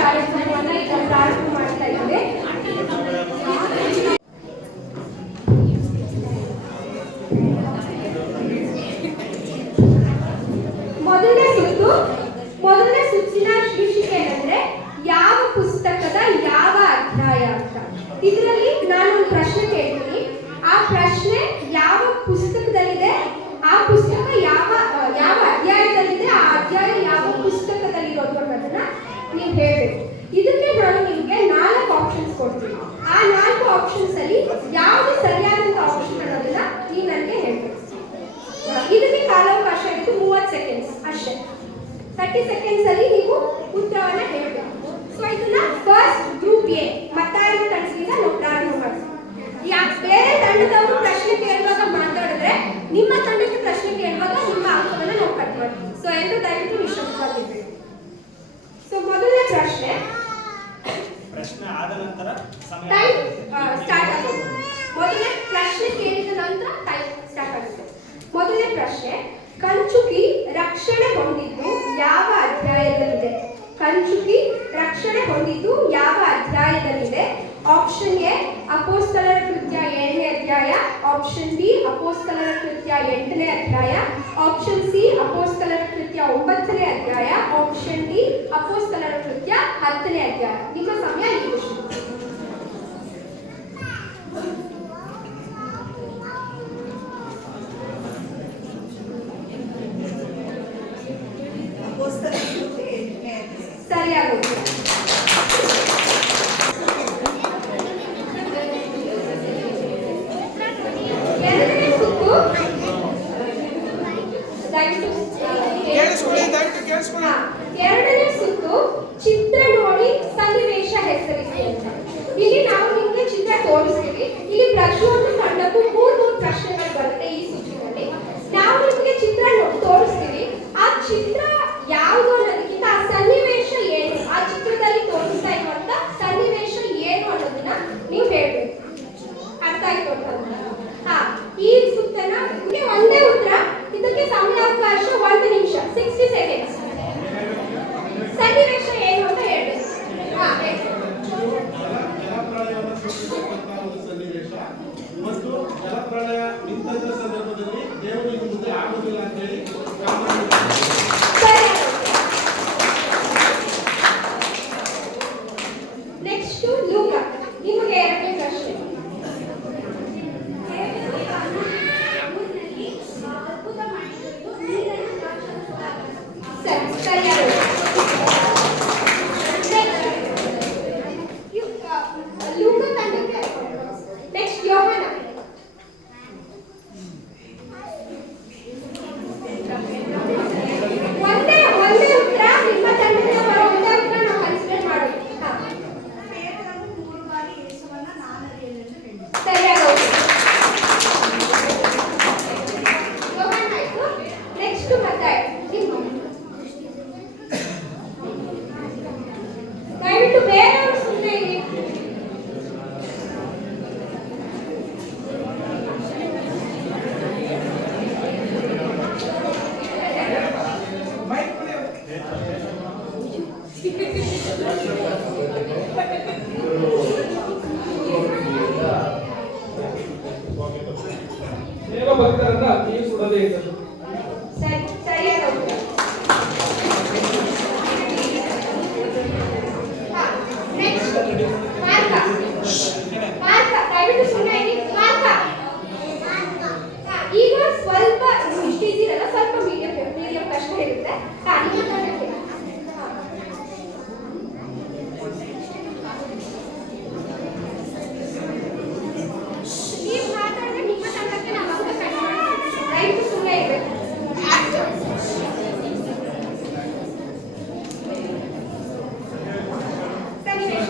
ಕಾರ್ಯಕ್ರಮವನ್ನು ಈಗ ಪ್ರಾರಂಭ ಮಾಡ್ತಾ ಇದ್ದೇವೆ. ಮೊದಲನೇ ಸುತ್ತಿನ ಶೀರ್ಷಿಕೆ ಏನಂದ್ರೆ ಯಾವ ಪುಸ್ತಕದ ಯಾವ ಅಧ್ಯಾಯ ಅಂತ. ಇದರಲ್ಲಿ ನಾನು ಒಂದು ಪ್ರಶ್ನೆ ಕೇಳ್ತೀನಿ. ಆ ಪ್ರಶ್ನೆ ಯಾವ ಪುಸ್ತಕದಲ್ಲಿದೆ, ಆ ಪುಸ್ತಕ ಯಾವ ಅಧ್ಯಾಯದಲ್ಲಿದೆ, ಆ ಅಧ್ಯಾಯ ಯಾವ ಪುಸ್ತಕದಲ್ಲಿರೋದು ಅನ್ನೋದನ್ನ ನೀವು ಹೇಳಬೇಕು. ಇದಕ್ಕೆ ನಾನು ನಿಮಗೆ 4 ಆಪ್ಷನ್ಸ್ ಕೊಡ್ತೀನಿ. ಆ 4 ಆಪ್ಷನ್ಸ್ ಅಲ್ಲಿ ಯಾವುದು ಸರಿಯಾದಂತ ಆಪ್ಷನ್ ಅನ್ನೋದನ್ನ ನೀವು ನನಗೆ ಹೇಳ್ಬೇಕು. ಇದಕ್ಕೆ ಕಾಲಾವಕಾಶ ಇದ್ದು 30 ಸೆಕೆಂಡ್ಸ್ ಅಷ್ಟೇ. 30 ಸೆಕೆಂಡ್ಸ್ ಅಲ್ಲಿ ನೀವು ಉತ್ತರವನ್ನ ಹೇಳಬೇಕು. ಸೊ ಇದನ್ನ ಫಸ್ಟ್ ಗ್ರೂಪ್ ಎ ಮತ್ತಾಯ ತಂಡದಿಂದ ನಾವು ಪ್ರಾರಂಭ ಮಾಡ್ತೀವಿ. ಬೇರೆ ತಂಡದವರು ಪ್ರಶ್ನೆ ಕೇಳುವಾಗ ಮಾತಾಡಿದ್ರೆ ನಿಮ್ಮ ತಂಡಕ್ಕೆ ಪ್ರಶ್ನೆ ಕೇಳುವಾಗ ನಿಮ್ಮ ಅಂಕವನ್ನು ನಾವು ಕಟ್ ಮಾಡ್ತೀವಿ. ಸೊ ಎಲ್ಲರೂ ದಯವಿಟ್ಟು ನಿಶ್ಶಬ್ದವಾಗಿರ್ಬೇಕು. ಸೊ ಮೊದಲನೇ ಪ್ರಶ್ನೆ ಆದ ನಂತರ ಟೈಮ್ ಸ್ಟಾರ್ಟ್ ಆಗುತ್ತೆ. ಮೊದಲನೇ ಪ್ರಶ್ನೆ ಕೇಳಿದ ನಂತರ ಟೈಮ್ ಸ್ಟಾರ್ಟ್ ಆಗುತ್ತೆ. ಮೊದಲನೇ ಪ್ರಶ್ನೆ, ಕಂಚುಕಿ ರಕ್ಷಣೆ ಹೊಂದಿದ್ದು ಯಾವ ಅಧ್ಯಾಯದಲ್ಲಿದೆ? ಕಂಚುಕಿ ರಕ್ಷಣೆ ಹೊಂದಿದ್ದು ಯಾವ ಅಧ್ಯಾಯದಲ್ಲಿದೆ? ಆಪ್ಷನ್ ಎ ಅಪೊಸ್ತಲರ ಕೃತ್ಯ 7ನೇ ಅಧ್ಯಾಯ, ಆಪ್ಷನ್ ಬಿ ಅಪೊಸ್ತಲರ ಕೃತ್ಯ 8ನೇ ಅಧ್ಯಾಯ, ಆಪ್ಷನ್ ಸಿ ಅಪೊಸ್ತಲರ ಕೃತ್ಯ 9ನೇ ಅಧ್ಯಾಯ, ಆಪ್ಷನ್ ಡಿ ಅಪೊಸ್ತಲರ ಕೃತ್ಯ 10ನೇ ಅಧ್ಯಾಯ. ನಿಮ್ಮ ಸಮಯ ಈಗ ಶುರು. ಸರಿಯಾಗುತ್ತೆ. ಎರಡನೇ ಸುತ್ತು ಚಿತ್ರ ನೋಡಿ ಸನ್ನಿವೇಶ ಹೆಸರಿಸಿ ಅಂತ. ಇಲ್ಲಿ ನಾವು ನಿಮಗೆ ಚಿತ್ರ ತೋರಿಸ್ತೀವಿ. ಇಲ್ಲಿ ಪ್ರತಿಯೊಂದು ತಂಡಕ್ಕೂ 3 ಪ್ರಶ್ನೆಗಳು ಬರುತ್ತೆ. ಈ ಸೂಚಿನಲ್ಲಿ ನಾವು ನಿಮಗೆ ಚಿತ್ರ ತೋರಿಸ್ತೀವಿ. ಆ ಚಿತ್ರ ಯಾವುದು ಅನ್ನೋದಕ್ಕಿಂತ ಆ ಸನ್ನಿವೇಶ ಏನು, ಆ ಚಿತ್ರದಲ್ಲಿ ತೋರಿಸ್ತಾ ಇರುವಂತ ಸನ್ನಿವೇಶ ಏನು ಅನ್ನೋದನ್ನ ನೀವು ಹೇಳ್ಬೇಕು. ಅರ್ಥ ಆಯ್ತು ಅಂತ. ಈ ಸುತ್ತನ ಒಂದೇ ಉತ್ತರ. ಇದಕ್ಕೆ ಸಮಯಾವಕಾಶ 1 ನಿಮಿಷ, 60 ಸೆಕೆಂಡ್ಸ್. ಸನ್ನಿವೇಶ ಏನು ಅಂತ ಹೇಳ್ಬೇಕು. ಮತ್ತು ಜಲಪ್ರಳಯ ಇಂತಹ ಸಂದರ್ಭದಲ್ಲಿ ದೇವರು ಇನ್ನು ಮುಂದೆ ಆಗುವುದಿಲ್ಲ ಅಂತ ಹೇಳಿ ನೆಕ್ಸ್ಟ್ ಲೂಕ. ನಿಮಗೆ ಎರಡನೇ ಪ್ರಶ್ನೆ. ನೆಕ್ಸ್ಟ್ ಯೋಹಾನ. ಒಂದೇ ಉತ್ತರ ನಿಮ್ಮ ತಂಡದಿಂದ ಬರೋ ಒಂದೇ ಉತ್ತರ ನಾವು ಕನ್ಸಿಡರ್ ಮಾಡೋದು. ಸರಿಯಾಗುತ್ತೆ. ಯೋಹಾನ ಆಯ್ತು. ನೆಕ್ಸ್ಟ್ ಮತ್ತಾಯ. ದಯವಿಟ್ಟು ಬೇರೆಯವರು ಸುಮ್ಮನೆ ಇರಿ. ಭಕ್ತರನ್ನ ನೀವು ಸುಡದೇ ಇದ್ದದ್ದು. ಸರಿಯಾದ ಉತ್ತರ. Next mark. ದಯವಿಟ್ಟು ಸುಮ್ಮನೆ ಇರಿ. ಮಾರ್ಕ. ಈಗ ಸ್ವಲ್ಪ ಇಷ್ಟು ಇದ್ದೀರಲ್ಲ, ಸ್ವಲ್ಪ ಮೀಡಿಯಂ ಪ್ರಶ್ನೆ ಇರುತ್ತೆ. ನಿಮ್ಮ ತಂಡಕ್ಕೆ ನೀವು ಮಾತಾಡಿದ್ರೆ ನಿಮ್ಮ ತಂಡಕ್ಕೆ ನಾವು ಅಂಕ ಕಟ್ ಮಾಡ್ತೀವಿ. ದಯವಿಟ್ಟು ಸುಮ್ಮನೆ ಇರಬೇಕು. ಸನ್ನಿವೇಶ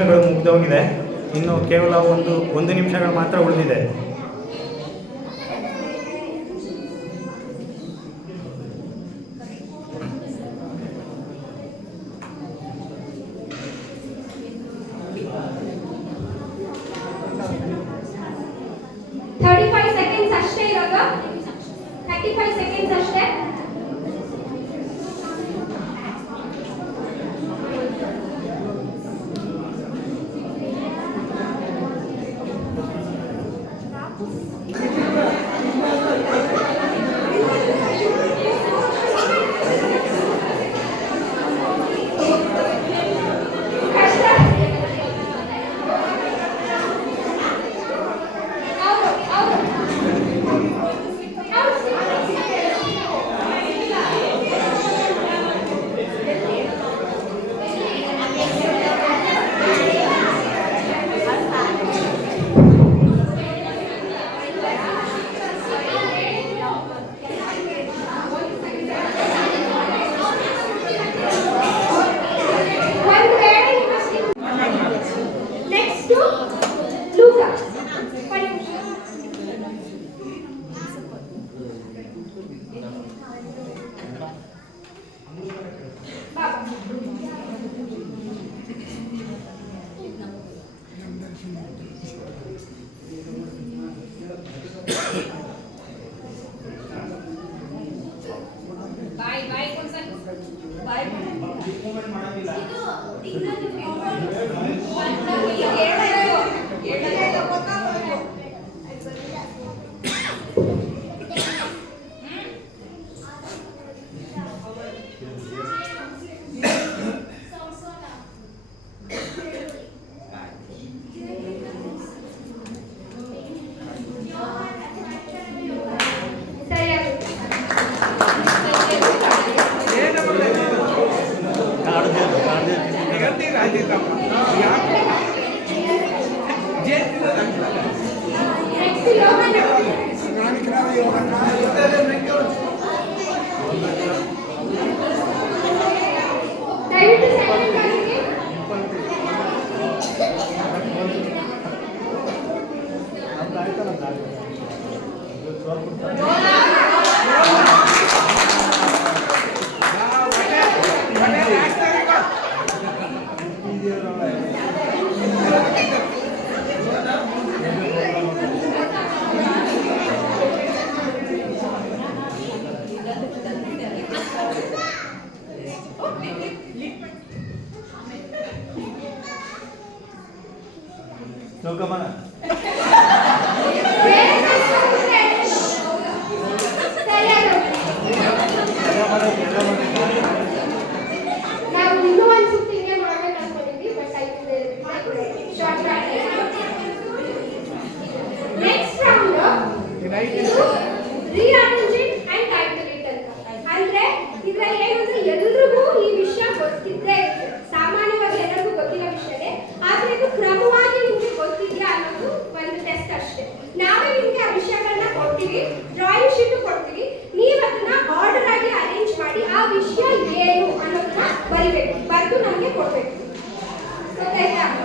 ನಿಮಿಷಗಳು ಮುಗಿದೋಗಿದೆ. ಇನ್ನು ಕೇವಲ ಒಂದು ನಿಮಿಷಗಳು ಮಾತ್ರ ಉಳಿದಿದೆ. ಅಷ್ಟೇ ಇರೋದು. 35 ಸೆಕೆಂಡ್ಸ್ ಅಷ್ಟೇ.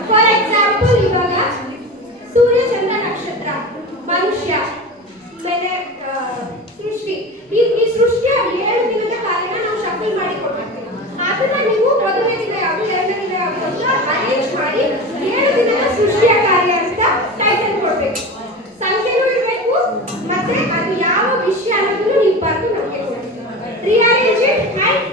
ಫಾರ್ ಎಕ್ಸಾಂಪಲ್ ಇವಾಗ ಸೂರ್ಯ ಚಂದ್ರ ನಕ್ಷತ್ರ ಮನುಷ್ಯ ಮೇಲೆ ಸೃಷ್ಟಿ ಈ ಸೃಷ್ಟಿಯ 7 ದಿನದ ಕಾರ್ಯನ ನಾವು ಶಫಲ್ ಮಾಡಿ ಕೊಡ್ತೀವಿ. ಅದನ್ನ ನೀವು ಮೊದಲನೇ ದಿನ ಯಾವುದು ಎರಡನೇ ದಿನ ಯಾವುದು ಅಂತ ಅರೇಂಜ್ ಮಾಡಿ 7 ದಿನದ ಸೃಷ್ಟಿಯ ಕಾರ್ಯ ಅಂತ ಟೈಟಲ್ ಕೊಡ್ಬೇಕು. ಸಂಖ್ಯೆನೂ ಇರಬೇಕು ಮತ್ತೆ ಅದು ಯಾವ ವಿಷಯ ಅನ್ನೋದನ್ನು ನೀವು ಬರೆದು ನಮಗೆ ಕೊಡ್ತೀವಿ. Rearrange it and